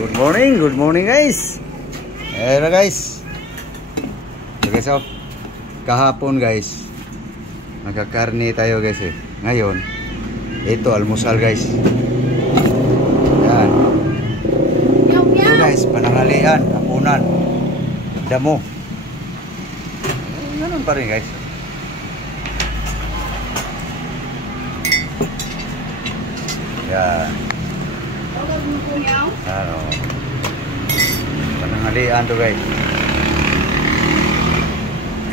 Good morning guys. Ayan guys. So guys, oh, kahapon guys, nagkakarni tayo guys eh. Ngayon, ito almusal guys. Yan. Ito guys, pananghalian, hapunan, damo. Ganun pa rin guys. Yan. Ano, pananghalian to guys.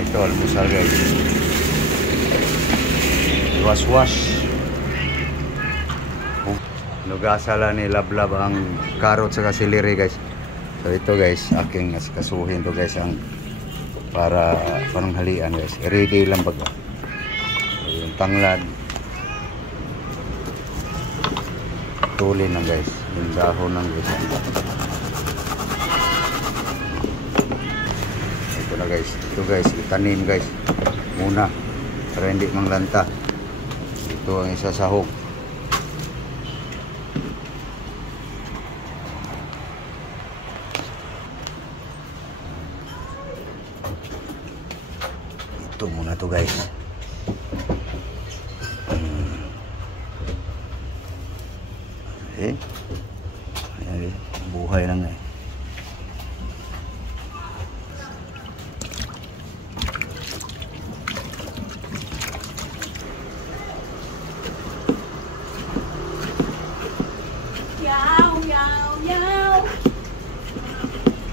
Ito almusal guys. Was nugasala ni lablab ang karot sa celery guys. So ito guys, aking kasuhin to guys ang para pananghalian guys. Ready lang baga. So, yung tanglad tulin lang guys, yung dahon lang guys. Ito na guys, ito guys, itanim guys muna para hindi manglanta. Ito ang isasahog. Ito muna to guys. Ayan, buhay lang eh.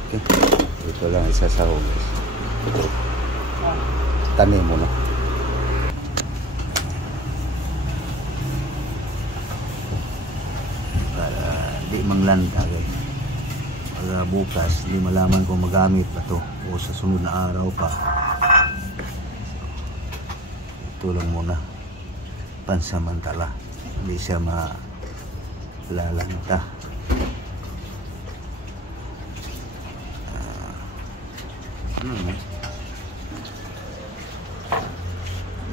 Okay. Ito lang isasahog guys. Tanim mo na. Di manglanta guys. Para bukas di malaman kung magamit pa to o sa sunod na araw pa. Ito lang muna pansamantala, hindi siya malalanta.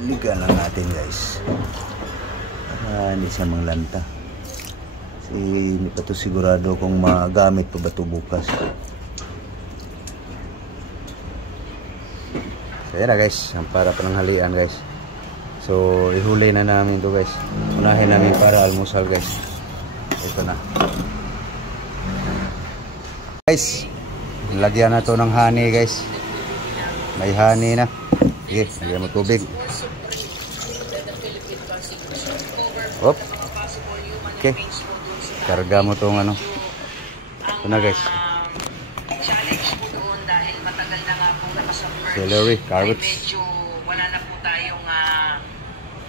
Liga lang natin guys para hindi siya manglanta. Hindi pa to sigurado kung magamit pa ba ito bukas. So yan na guys, para pananghalian guys. So ihuli na namin ito guys. Unahin namin para almusal guys. Ito na guys, lagyan na to ng honey guys. May honey na. Sige, lagyan mo tubig. Hop. Okay, karga mo tong ano. Ito na guys. Challenge po doon dahil matagal na nga pong nakasubmerge. Celery, carrots. Medyo wala na po tayong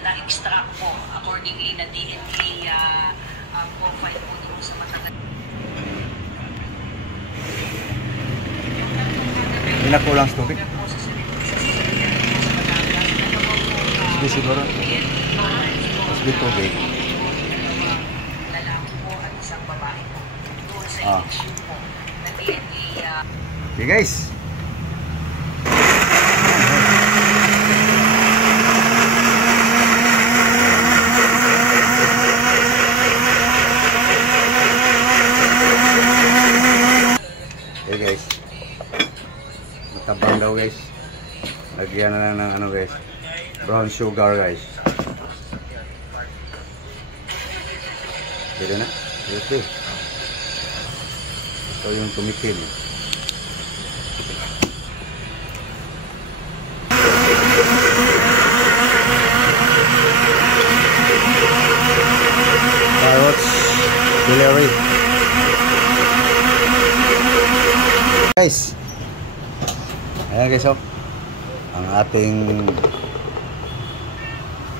na-extract po accordingly na DNA profile po doon sa matagal. Pinakulang sa tubig. Hindi siguro. Mas tubig. Okay guys. Okay guys. Matabang daw guys. Lagyan na ng ano guys. Brown sugar guys. Pwede na. Okay. Ito yung tumitil. Carrots, celery. Guys. Ayan guys, oh. Ang ating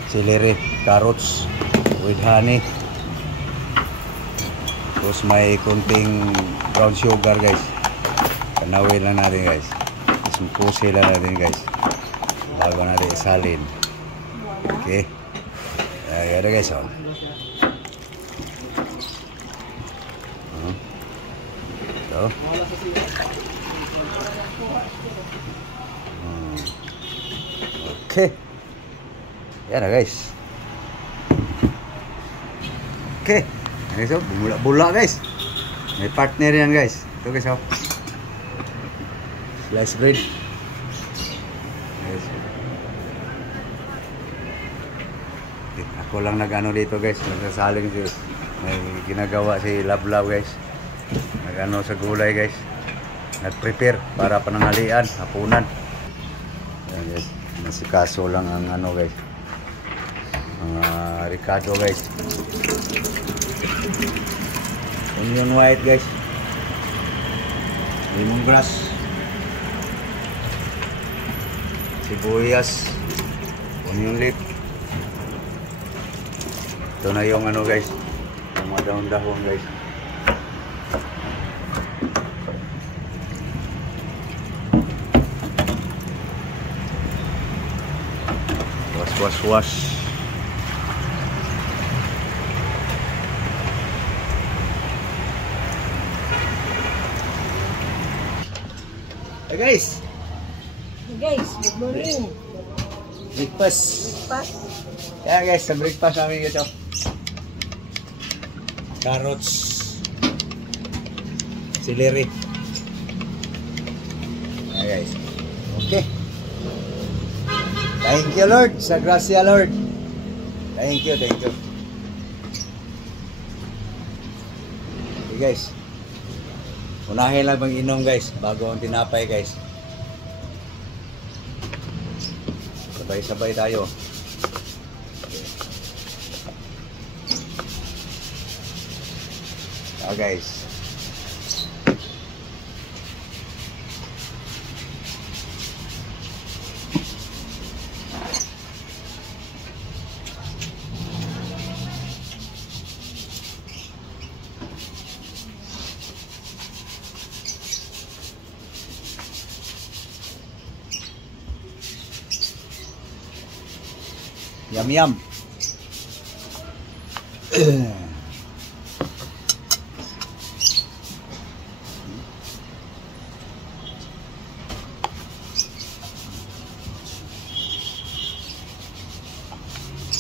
celery, carrots with honey. Tapos may kunting brown sugar guys. Panawin lang natin guys. Sumpusi lang natin guys bago natin isalin. Okay. Ayan guys, oh. Ito. Okay. Ayan na guys. Okay. Ayan guys, bula-bula guys. May partner yan guys. Ito guys, oh. Slice bread. Guys. Ako lang nag-ano dito guys. Nagsasaling si may ginagawa si Lablab guys. Nag-ano sa gulay guys. Nag-prepare para pananghalian, hapunan. Ayan guys. Nasikaso lang ang ano guys. Mga Ricardo guys. Onion white guys. Lemongrass. Sibuyas. Onion leaf. Ito na yung ano guys. Yung mga dahon-dahon guys. Wash. Hey guys, Good morning. breakfast. Breakfast. Yeah guys, sa breakfast namin ito. Carrots, celery. Yeah guys. Okay. Thank you Lord, sa grasya Lord. Thank you. Okay guys. Unahin lang mag-inom guys bago ang tinapay guys. Sabay-sabay tayo. Guys. Yum.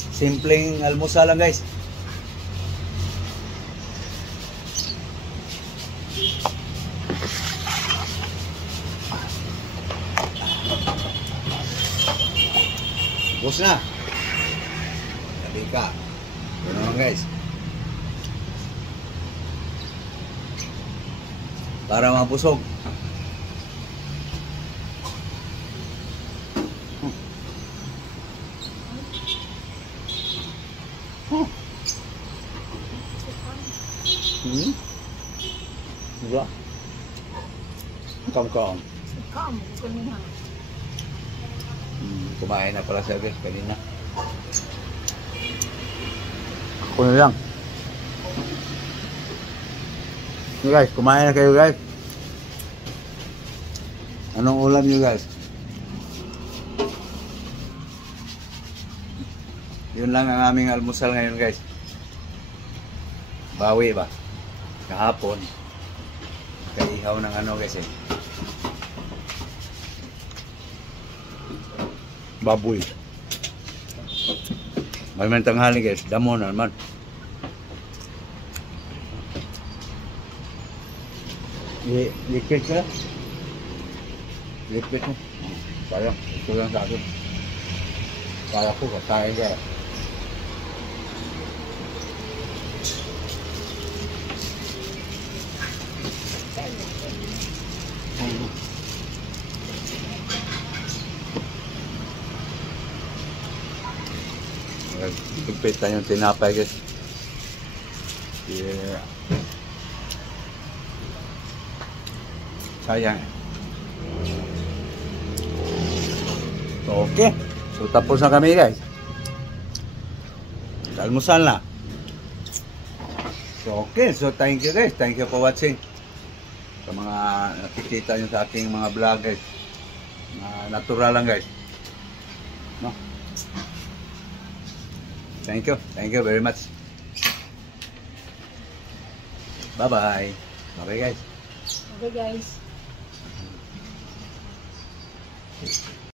Simpleng almusal lang guys. Bus na. Sabi ka. Yan naman guys. Para mabusog. Diba? Kam-kam. Come, kanina. Kumain na pala siya guys kanina. Ako na lang. Okay guys, kumain na kayo guys. Anong ulam nyo guys? Yun lang ang aming almusal ngayon guys. Bawi ba? Kahapon. Kaihaw ng ano guys eh. Baboy. May tanghali guys, damo na naman. Lipit ka? Lipit mo. Sayang, ito lang sa akin. Kaya ko, kasahin ka. Lipit na yung tinapay guys. Yeah. Sayang. Okay. So tapos na kami guys. Almusal na. So okay. So thank you guys. Thank you for watching. Sa mga nakikita nyo sa aking mga vlog guys. Natural lang guys. No? Thank you. Thank you very much. Bye-bye. Okay guys. Okay guys.